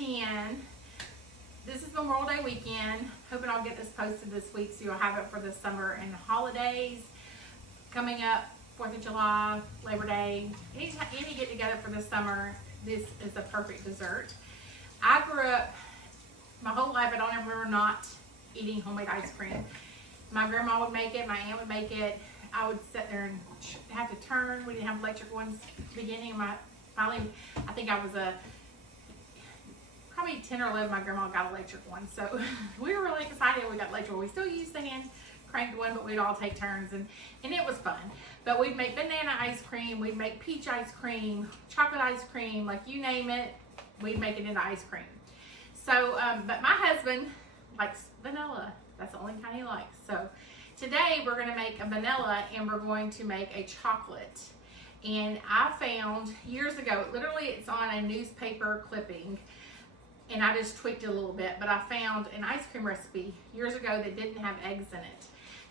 10. This is Memorial Day weekend. Hoping I'll get this posted this week so you'll have it for the summer and holidays. Coming up, 4th of July, Labor Day, any get together for the summer, this is a perfect dessert. I grew up my whole life, I don't ever remember not eating homemade ice cream. My grandma would make it, my aunt would make it. I would sit there and have to turn. We didn't have electric ones at the beginning. Finally, I think I was probably 10 or 11, my grandma got electric one. So we were really excited we got electric one. We still used the hand cranked one, but we'd all take turns, and it was fun. But we'd make banana ice cream, we'd make peach ice cream, chocolate ice cream, like you name it, we'd make it into ice cream. So, but my husband likes vanilla. That's the only kind he likes. So today we're gonna make a vanilla and we're going to make a chocolate. And I found years ago, literally it's on a newspaper clipping, and I just tweaked it a little bit, but I found an ice cream recipe years ago that didn't have eggs in it.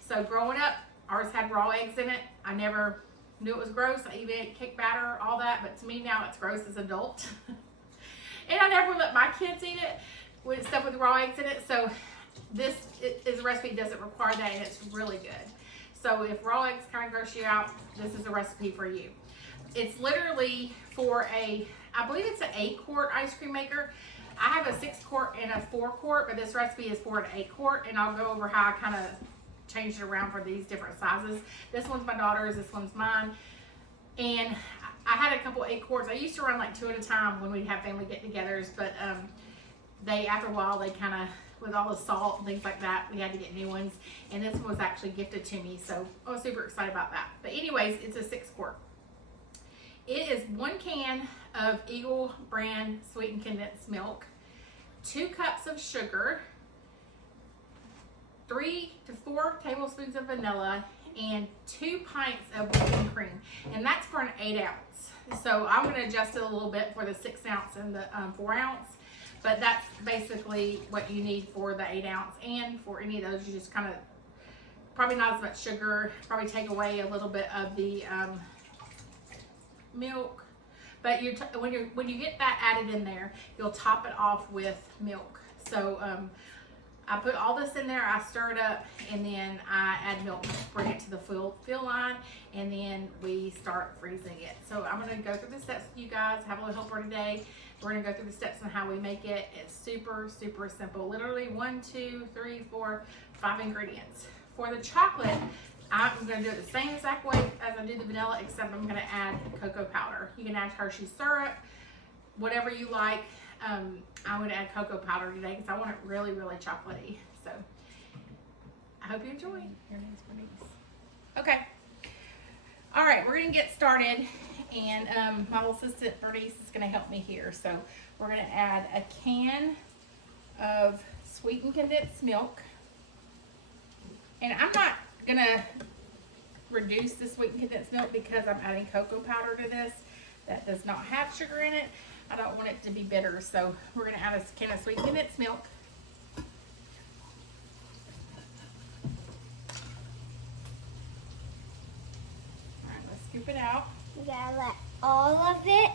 So growing up, ours had raw eggs in it. I never knew it was gross. I even ate cake batter, all that, but to me now it's gross as an adult. And I never let my kids eat it with stuff with raw eggs in it. So this is a recipe that doesn't require that, and it's really good. So if raw eggs kind of gross you out, this is a recipe for you. It's literally for I believe it's an 8-quart ice cream maker. I have a 6-quart and a 4-quart, but this recipe is for an 8-quart, and I'll go over how I kind of changed it around for these different sizes. This one's my daughter's, this one's mine. And I had a couple 8-quarts. I used to run like 2 at a time when we'd have family get-togethers, but after a while, they kind of, with all the salt and things like that, we had to get new ones. And this one was actually gifted to me, so I was super excited about that. But anyways, it's a 6-quart. It is 1 can of Eagle brand sweetened condensed milk, 2 cups of sugar, 3 to 4 tablespoons of vanilla, and 2 pints of whipping cream. And that's for an 8 ounce. So I'm going to adjust it a little bit for the 6 ounce and the 4 ounce. But that's basically what you need for the 8 ounce. And for any of those, you just kind of, probably not as much sugar, probably take away a little bit of the milk. But when you get that added in there, you'll top it off with milk. So I put all this in there, I stir it up, and then I add milk, bring it to the fill line, and then we start freezing it. So I'm gonna go through the steps with you guys, have a little helper today. We're gonna go through the steps on how we make it. It's super, super simple. Literally 1, 2, 3, 4, 5 ingredients. For the chocolate, I'm gonna do it the same exact way as I do the vanilla, except I'm gonna add cocoa powder. You can add Hershey syrup, whatever you like. I'm gonna add cocoa powder today because I want it really, really chocolatey. So I hope you enjoy. Your name's Bernice. Okay. All right, we're gonna get started, and my little assistant Bernice is gonna help me here. So we're gonna add a can of sweetened condensed milk, and I'm not gonna reduce the sweetened condensed milk because I'm adding cocoa powder to this that does not have sugar in it. I don't want it to be bitter, so we're going to add a can of sweetened condensed milk. All right, let's scoop it out. We gotta let all of it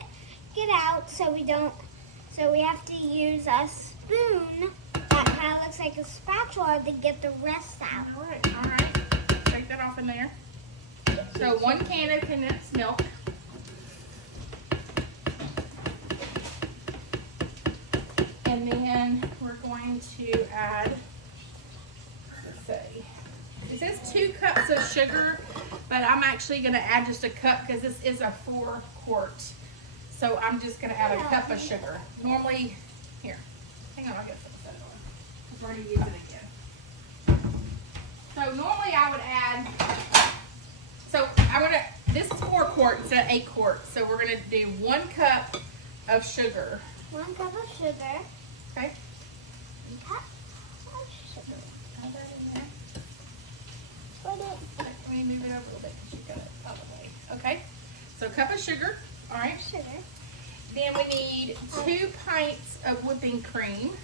get out, so we have to use a spoon that kind of looks like a spatula to get the rest out. All right. Take that off in there. So 1 can of condensed milk. And then we're going to add, let's see, it says 2 cups of sugar, but I'm actually going to add just a cup because this is a 4-quart. So I'm just going to add a cup of sugar. Normally, here, hang on, I'll get some of that on. I've already used it again. So normally I would add, this is 4 quarts instead of 8 quarts. So we're going to do 1 cup of sugar. 1 cup of sugar. Okay. 1 cup of sugar. Add that in there. Put it. Let me move it over a little bit because you got it out of the way. Okay. So a cup of sugar. All right. Sugar. Then we need 2 pints of whipping cream.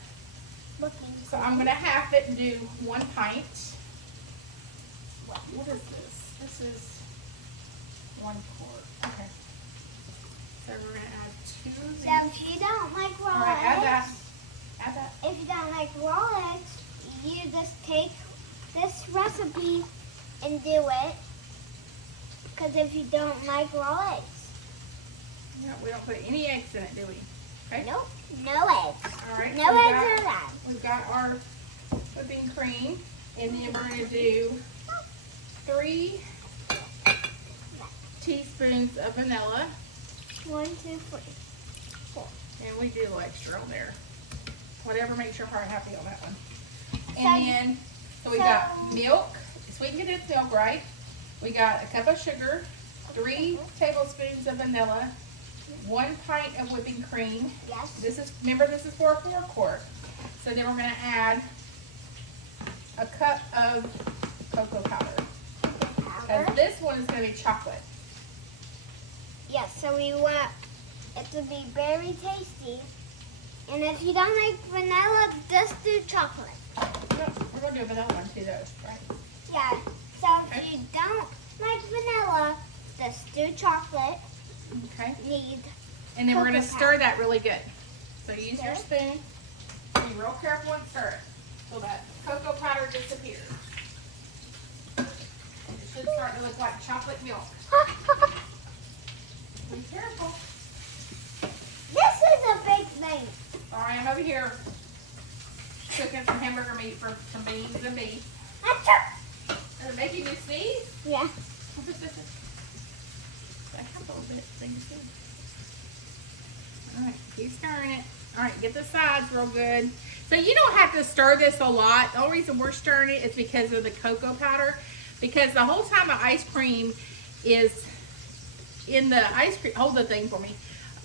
Whipping. So I'm going to half it and do 1 pint. What is this? This is 1 quart. Okay. So we're going to add 2 of these. So if you don't like raw All right, add that. eggs, Add that. If you don't like raw eggs, you just take this recipe and do it. Because if you don't like raw eggs. No, we don't put any eggs in it, do we? Okay. Nope, no eggs. All right. No so eggs are allowed. we've got our whipping cream, and then we're going to do 3 teaspoons of vanilla. 1, 2, 3, 4. And we do a little extra on there. Whatever makes your heart happy on that one. So- And then, so we got milk, sweetened condensed milk, right? We got a cup of sugar, 3 tablespoons of vanilla, 1 pint of whipping cream. Yes. Remember this is for a 4 quart. So then we're gonna add a cup of cocoa powder. Because this one is gonna be chocolate. Yes, so we want it to be very tasty. And if you don't like vanilla, just do chocolate. No, we're gonna do a vanilla one too though, right? Yeah, so Okay. if you don't like vanilla, just do chocolate. Okay. Need And then we're gonna cocoa stir that really good. So use your Okay. spoon. Be real careful and stir it so that cocoa powder disappears. It should start to look like chocolate milk. Be careful. This is a big thing. Sorry, I'm over here cooking some hamburger meat for some beans and beef. Achoo! Is it making you sneeze? Yeah. Back up a little bit so you see. Alright, keep stirring it. Alright, get the sides real good. So you don't have to stir this a lot. The only reason we're stirring it is because of the cocoa powder. Because the whole time the ice cream is in the ice cream, hold the thing for me.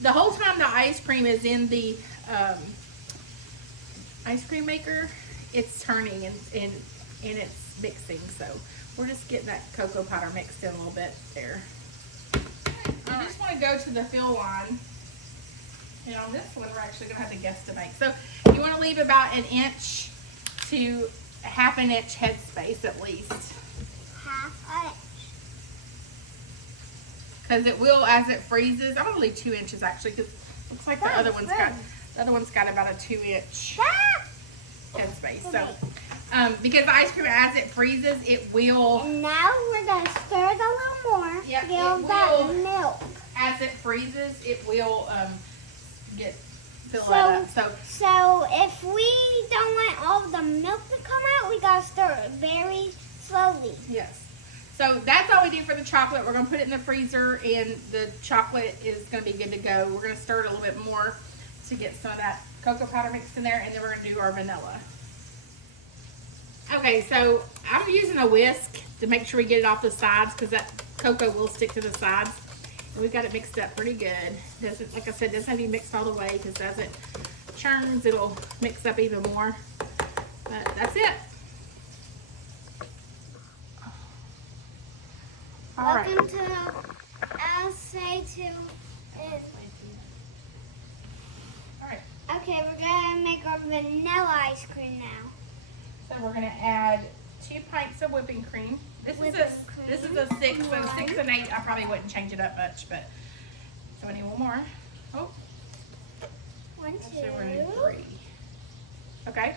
The whole time the ice cream is in the ice cream maker, it's turning and it's mixing. So we're just getting that cocoa powder mixed in a little bit there. You just want to go to the fill line. And on this one, we're actually going to have to guesstimate. So you want to leave about 1 inch to 1/2 inch headspace at least. Half an inch. Because it will, as it freezes, I'm going to leave 2 inches actually, because it looks like the other one's got about a 2 inch headspace. So, because the ice cream, as it freezes, it will, And now we're going to stir it a little more. Yep, to it get that will. milk. as it freezes, it will fill So- that up. So So if we don't want all the milk to come out, we got to stir it very slowly. yes. So that's all we do for the chocolate. We're going to put it in the freezer, and the chocolate is going to be good to go. We're going to stir it a little bit more to get some of that cocoa powder mixed in there, and then we're going to do our vanilla. Okay, so I'm using a whisk to make sure we get it off the sides, because that cocoa will stick to the sides. And we've got it mixed up pretty good. Doesn't, like I said, doesn't have to be mixed all the way, because as it churns, it'll mix up even more. But that's it. All right. Welcome to I'll say to All right. Okay, we're gonna make our vanilla ice cream now. So we're gonna add 2 pints of whipping cream. This is a 6, so 6 and 8. I probably wouldn't change it up much, but so I need one more. Oh, 1, 2, actually we're gonna do 3. Okay.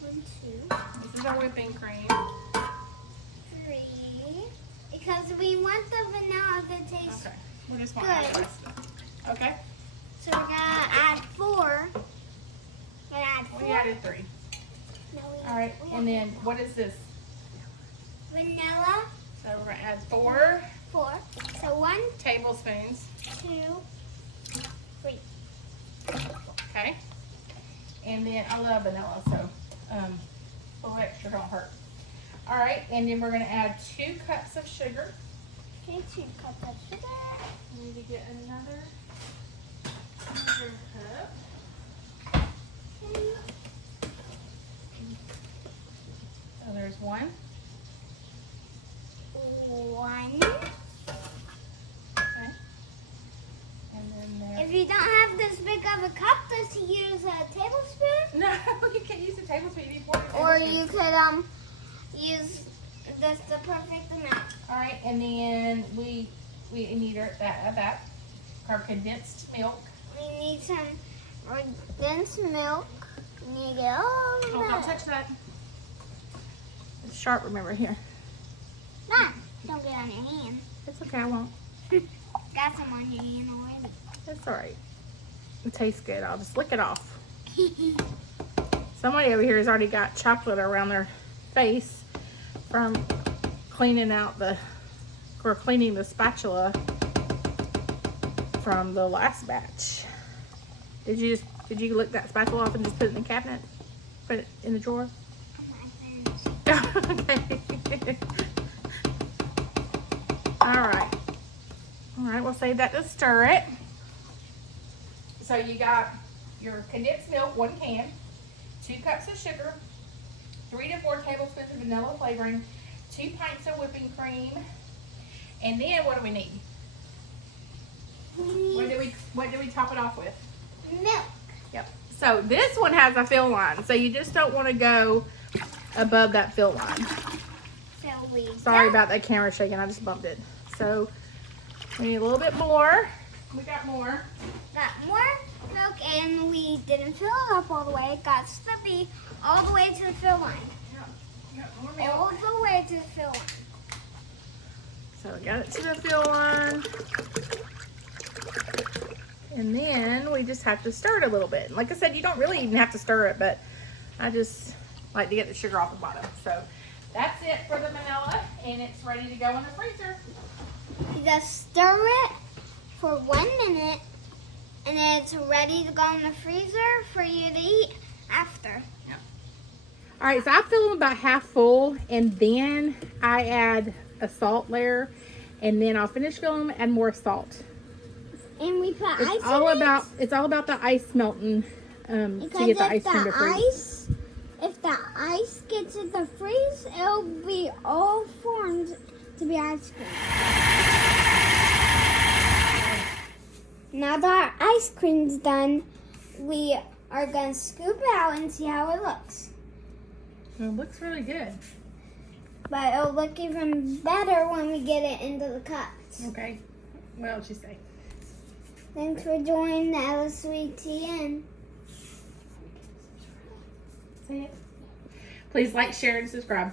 1, 2, This is our whipping cream. 3. Because we want the vanilla to taste. Okay. We just want to add the rest of it. Okay. So we're gonna add 4. We're gonna add 4. We added 3. No, All right. And then what is this? vanilla, So we're gonna add 4 4. So 1, tablespoons. 2, 3. Okay. And then I love vanilla, so a little extra don't hurt. All right, and then we're gonna add 2 cups of sugar. Okay, 2 cups of sugar. We need to get another cup. Okay. So there's 1. 1. Okay. And then If there's you don't have this big of a cup, just use a tablespoon. no, you can't use a tablespoon. You need 4 Or tablespoons. you could use just the perfect amount. All right, and then we need that our condensed milk. We need some condensed milk. You need to get all of Oh, don't it. touch that. It's sharp, remember, here. Nah, don't get on your hand. It's okay, I won't. Got some on your hand already. It's alright. It tastes good. I'll just lick it off. Somebody over here has already got chocolate around their face from cleaning the spatula from the last batch. Did you lick that spatula off and just put it in the cabinet? Put it in the drawer? Okay. Alright, we'll save that to stir it. So you got your condensed milk, 1 can, 2 cups of sugar, 3 to 4 tablespoons of vanilla flavoring, 2 pints of whipping cream, and then what do we need? What do we top it off with? Milk. Yep. So this one has a fill line, so you just don't want to go above that fill line. So we Sorry about that camera shaking, I just bumped it. So we need a little bit more. We got more. got more milk and we didn't fill it up all the way. It got to be all the way to the fill line. More milk. All the way to the fill line. So we got it to the fill line. And then we just have to stir it a little bit. Like I said, you don't really even have to stir it, but I just like to get the sugar off the bottom. So that's it for the vanilla, and it's ready to go in the freezer. You just stir it for 1 minute, and then it's ready to go in the freezer for you to eat after. All right, so I fill them about half full, and then I add a salt layer, and then I'll finish filling them, add more salt. And we put ice It's all in about it. it's all about the ice melting to Because get the ice cream to freeze. If the ice gets in the freeze, it'll be all formed to be ice cream. Now that our ice cream's done, we are going to scoop it out and see how it looks. It looks really good. But it'll look even better when we get it into the cups. Okay. What else you say? Thanks for joining the Ella Sweet TN. Say it. Please like, share, and subscribe.